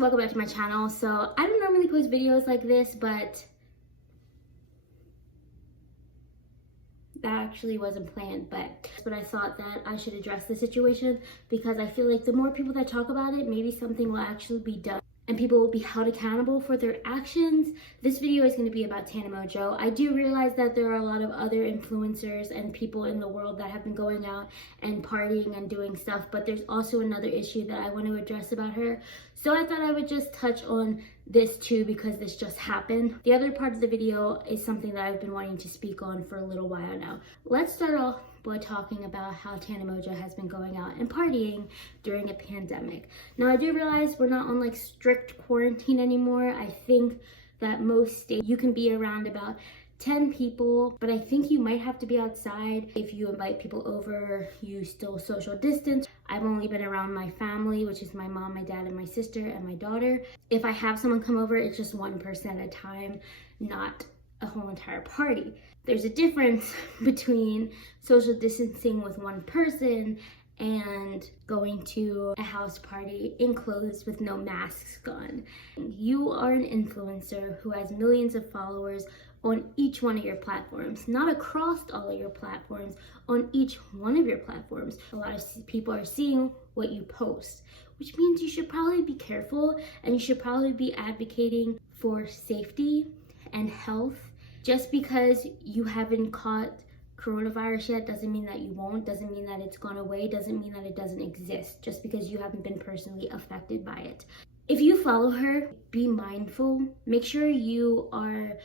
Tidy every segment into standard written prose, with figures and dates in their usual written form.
welcome back to my channel. So I don't normally post videos like this, but that actually wasn't planned, but I thought that I should address the situation because I feel like the more people that talk about it, maybe something will actually be done and people will be held accountable for their actions. This video is going to be about Tana Mongeau. I do realize that there are a lot of other influencers and people in the world that have been going out and partying and doing stuff, but there's also another issue that I want to address about her. So I thought I would just touch on this too because this just happened. The other part of the video is something that I've been wanting to speak on for a little while now. Let's start off by talking about how Tana Mongeau has been going out and partying during a pandemic. Now I do realize we're not on like strict quarantine anymore. I think that most states you can be around about 10 people, but I think you might have to be outside. If you invite people over, you still social distance. I've only been around my family, which is my mom, my dad, and my sister, and my daughter. If I have someone come over, it's just one person at a time, not a whole entire party. There's a difference between social distancing with one person and going to a house party enclosed with no masks on. You are an influencer who has millions of followers on each one of your platforms, not across all of your platforms, on each one of your platforms. A lot of people are seeing what you post, which means you should probably be careful and you should probably be advocating for safety and health. Just because you haven't caught coronavirus yet doesn't mean that you won't, doesn't mean that it's gone away, doesn't mean that it doesn't exist just because you haven't been personally affected by it. If you follow her, be mindful, make sure you are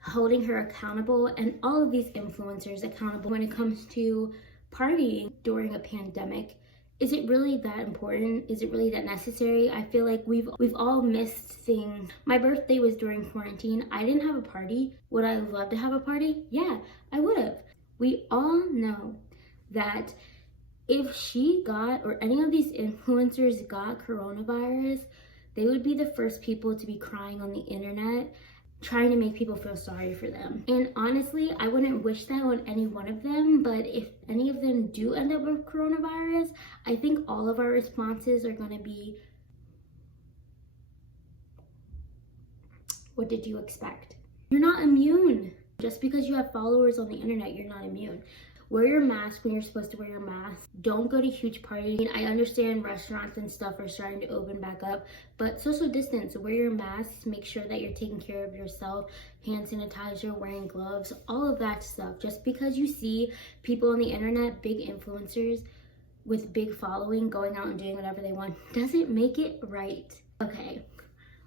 holding her accountable and all of these influencers accountable when it comes to partying during a pandemic. Is it really that important? Is it really that necessary? I feel like we've all missed things. My birthday was during quarantine. I didn't have a party. Would I have loved to have a party? Yeah, I would have. We all know that if she got, or any of these influencers got coronavirus, they would be the first people to be crying on the internet, trying to make people feel sorry for them. And honestly, I wouldn't wish that on any one of them, but if any of them do end up with coronavirus, I think all of our responses are gonna be, what did you expect? You're not immune. Just because you have followers on the internet, you're not immune. Wear your mask when you're supposed to wear your mask. Don't go to huge parties. I understand restaurants and stuff are starting to open back up, but social distance, wear your masks, make sure that you're taking care of yourself, hand sanitizer, wearing gloves, all of that stuff. Just because you see people on the internet, big influencers with big following going out and doing whatever they want, doesn't make it right. Okay,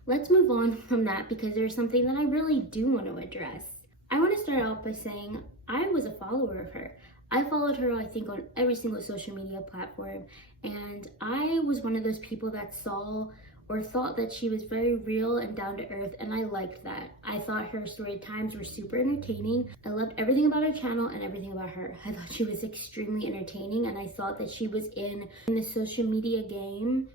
let's move on from that because there's something that I really do want to address. I want to start out by saying I was a follower of her. I followed her, I think, on every single social media platform, and I was one of those people that saw or thought that she was very real and down to earth, and I liked that. I thought her story times were super entertaining. I loved everything about her channel and everything about her. I thought she was extremely entertaining, and I thought that she was in the social media game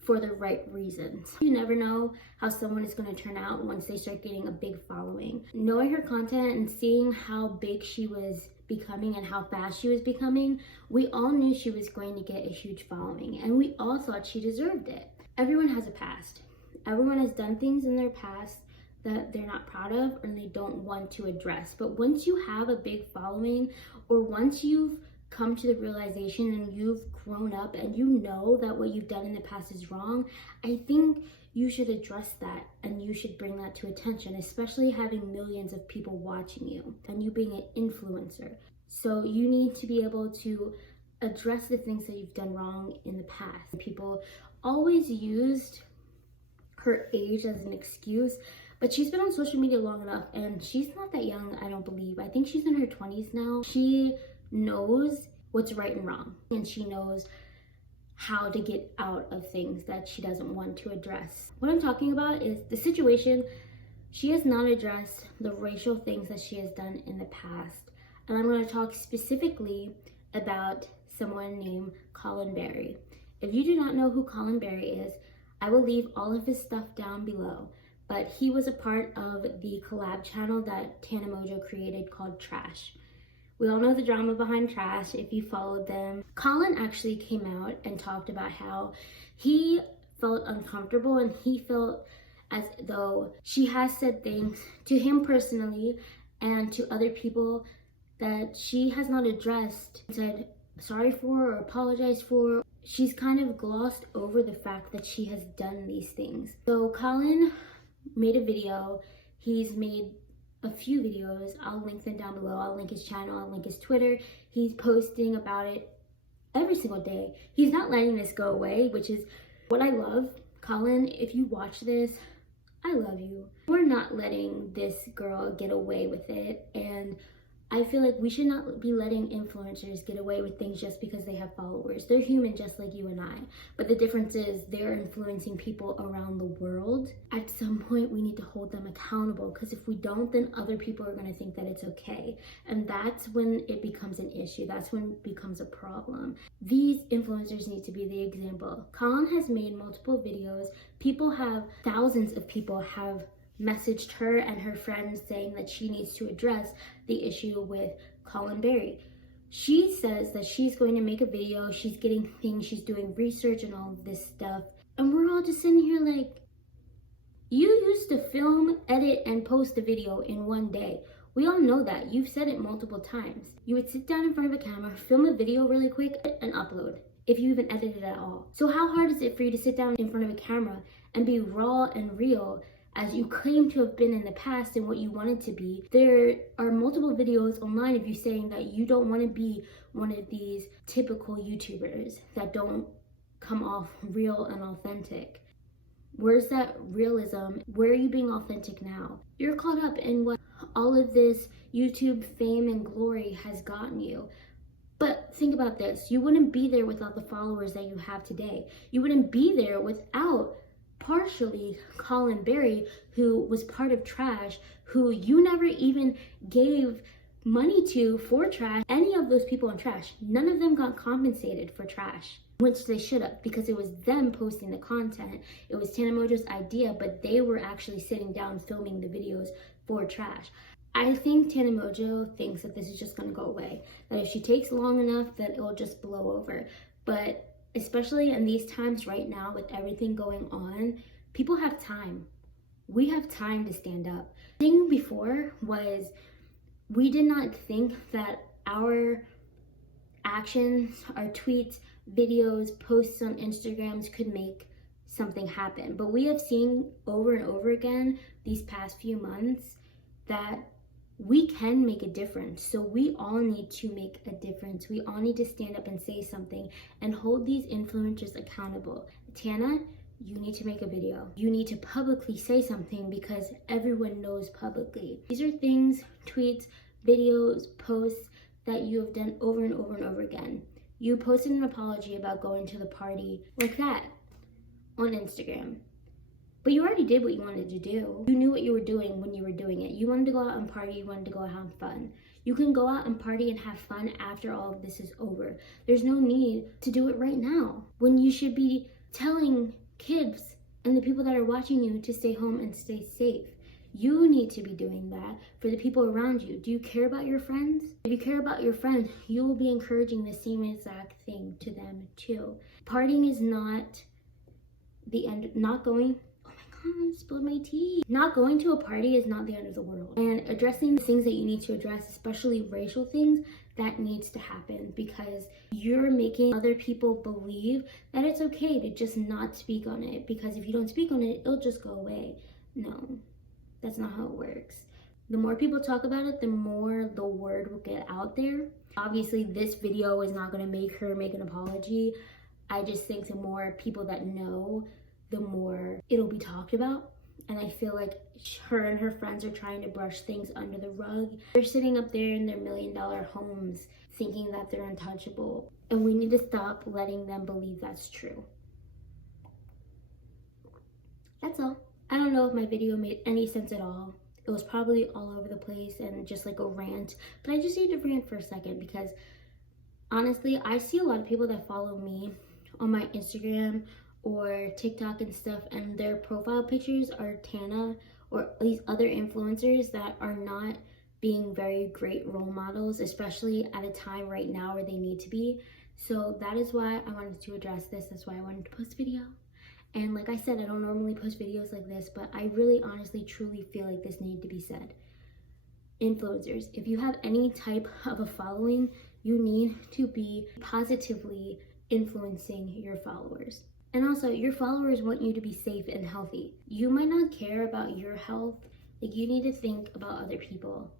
for the right reasons. You never know how someone is going to turn out once they start getting a big following. Knowing her content and seeing how big she was becoming and how fast she was becoming, we all knew she was going to get a huge following, and we all thought she deserved it. Everyone has a past. Everyone has done things in their past that they're not proud of or they don't want to address. But once you have a big following, or once you've come to the realization and you've grown up and you know that what you've done in the past is wrong, I think you should address that and you should bring that to attention, especially having millions of people watching you and you being an influencer. So you need to be able to address the things that you've done wrong in the past. People always used her age as an excuse, but she's been on social media long enough and she's not that young, I don't believe. I think she's in her 20s now. She knows what's right and wrong, and she knows how to get out of things that she doesn't want to address. What I'm talking about is the situation. She has not addressed the racial things that she has done in the past, and I'm going to talk specifically about someone named Colin Berry. If you do not know who Colin Berry is, I will leave all of his stuff down below, but he was a part of the collab channel that Tana Mongeau created called Trash. We all know the drama behind Trash if you followed them. Colin actually came out and talked about how he felt uncomfortable, and he felt as though she has said things to him personally and to other people that she has not addressed, said sorry for or apologized for. She's kind of glossed over the fact that she has done these things. So Colin made a video. He's made a few videos. I'll link them down below. I'll link his channel, I'll link his Twitter. He's posting about it every single day. He's not letting this go away, which is what I love. Colin, if you watch this, I love you. We're not letting this girl get away with it, and I feel like we should not be letting influencers get away with things just because they have followers. They're human just like you and I. But the difference is they're influencing people around the world. At some point, we need to hold them accountable, because if we don't, then other people are going to think that it's okay. And that's when it becomes an issue. That's when it becomes a problem. These influencers need to be the example. Colin has made multiple videos. Thousands of people have messaged her and her friends saying that she needs to address the issue with Colin Berry. She says that she's going to make a video, she's getting things, she's doing research and all of this stuff. And we're all just sitting here like, you used to film, edit, and post a video in one day. We all know that. You've said it multiple times. You would sit down in front of a camera, film a video really quick, and upload, if you even edited it at all. So how hard is it for you to sit down in front of a camera and be raw and real as you claim to have been in the past and what you wanted to be? There are multiple videos online of you saying that you don't want to be one of these typical YouTubers that don't come off real and authentic. Where's that realism? Where are you being authentic now? You're caught up in what all of this YouTube fame and glory has gotten you. But think about this. You wouldn't be there without the followers that you have today. You wouldn't be there without partially Colin Berry, who was part of Trash, who you never even gave money to for Trash. Any of those people in Trash, none of them got compensated for Trash, which they should have, because it was them posting the content. It was Tana Mongeau's idea, but they were actually sitting down filming the videos for Trash. I think Tana Mongeau thinks that this is just going to go away, that if she takes long enough that it will just blow over. But especially in these times right now with everything going on, people have time. We have time to stand up. The thing before was we did not think that our actions, our tweets, videos, posts on Instagrams could make something happen. But we have seen over and over again these past few months that we can make a difference. So we all need to make a difference. We all need to stand up and say something and hold these influencers accountable. Tana, you need to make a video. You need to publicly say something, because everyone knows publicly. These are things, tweets, videos, posts that you have done over and over and over again. You posted an apology about going to the party like that on Instagram. But you already did what you wanted to do. You knew what you were doing when you were doing it. You wanted to go out and party, you wanted to go out and have fun. You can go out and party and have fun after all of this is over. There's no need to do it right now, when you should be telling kids and the people that are watching you to stay home and stay safe. You need to be doing that for the people around you. Do you care about your friends? If you care about your friends, you will be encouraging the same exact thing to them too. Partying is not the end. Spilled my tea. Not going to a party is not the end of the world. And addressing the things that you need to address, especially racial things, that needs to happen, because you're making other people believe that it's okay to just not speak on it, because if you don't speak on it, it'll just go away. No, that's not how it works. The more people talk about it, the more the word will get out there. Obviously, this video is not going to make her make an apology. I just think the more people that know, the more it'll be talked about. And I feel like her and her friends are trying to brush things under the rug. They're sitting up there in their $1 million homes thinking that they're untouchable. And we need to stop letting them believe that's true. That's all. I don't know if my video made any sense at all. It was probably all over the place and just like a rant. But I just need to rant for a second, because honestly, I see a lot of people that follow me on my Instagram or TikTok and stuff, and their profile pictures are Tana or these other influencers that are not being very great role models, especially at a time right now where they need to be. So that is why I wanted to address this. That's why I wanted to post a video. And like I said, I don't normally post videos like this, but I really honestly truly feel like this needed to be said. Influencers, if you have any type of a following, you need to be positively influencing your followers. And also, your followers want you to be safe and healthy. You might not care about your health, like you need to think about other people.